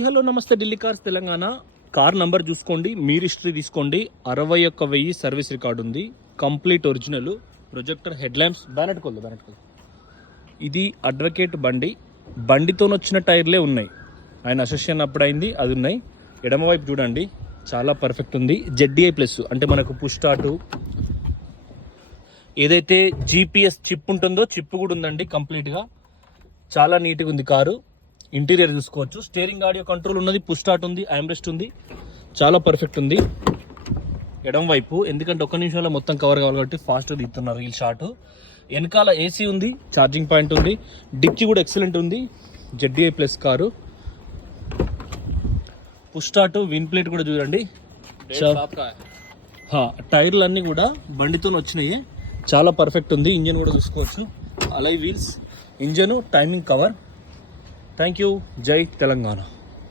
Hello నమస్తే, Delhi cars Telangana. Car number చూసుకోండి, మీరు హిస్టరీ తీసుకోండి. 61,000 సర్వీస్ రికార్డు ఉంది. Complete original. Projector, head lamps, bonnet Kollu. ఇది అడ్వకేట్ బండి. బండితో వచ్చిన టైర్లే ఉన్నాయి. ఆయన అసెషన్ అప్పుడు అయింది, అది ఉన్నాయి. ఎడమవైపు చూడండి, చాలా పర్ఫెక్ట్ ఉంది. ZDI ప్లస్ అంటే మనకు పుష్ స్టార్ట్, ఏదైతే GPS చిప్ ఉంటుందో చిప్ కూడా ఉందండి. కంప్లీట్గా చాలా నీట్గా ఉంది కారు. ఇంటీరియర్ చూసుకోవచ్చు. స్టీరింగ్ ఆడియో కంట్రోల్ ఉన్నది, పుష్ స్టార్ట్ ఉంది, ఆంబ్రెస్ట్ ఉంది. చాలా పర్ఫెక్ట్ ఉంది. ఎడం వైపు ఎందుకంటే ఒక్క నిమిషంలో మొత్తం కవర్ కావాలి కాబట్టి ఫాస్ట్గా తీస్తున్నారు రీల్ షాట్. వెనకాల AC ఉంది, ఛార్జింగ్ పాయింట్ ఉంది. డిక్కీ కూడా ఎక్సలెంట్ ఉంది. ZDI plus car. Push start, win plate కూడా చూడండి. టైర్లు అన్నీ కూడా బండితో వచ్చినాయి. చాలా పర్ఫెక్ట్ ఉంది. ఇంజన్ కూడా చూసుకోవచ్చు. అలై wheels, engine, timing cover. Thank you. జై తెలంగాణ.